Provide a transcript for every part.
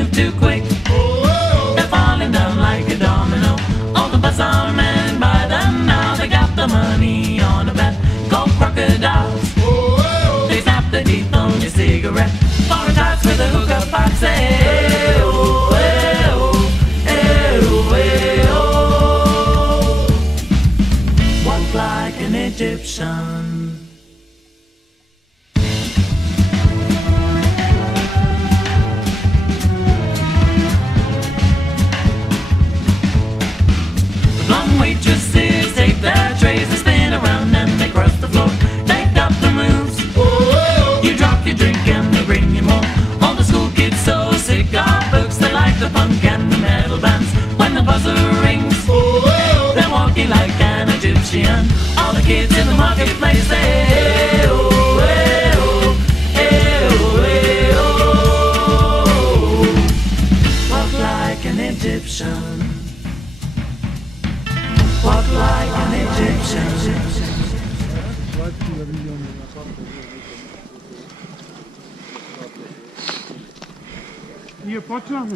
move too quick. They're falling down like a domino. All the bazaar men buy them now. They got the money on a bet. Gold crocodiles. They snap the teeth on your cigarette. Foreign types with a hookah pipe say, oh, eh, oh, eh, oh, eh, oh. Walk like an Egyptian. Waitresses take their trays, they spin around and they cross the floor. Take up the moves. You drop your drink and they bring you more. All the school kids so sick of books, they like the punk and the metal bands. When the buzzer rings, they're walking like an Egyptian. All the kids in the marketplace say, oh, eh, oh, eh, oh, eh, oh. Walk like an Egyptian. Walk like an Egyptian. Nije počeo.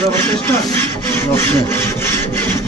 Zavrteš čas? Još ne.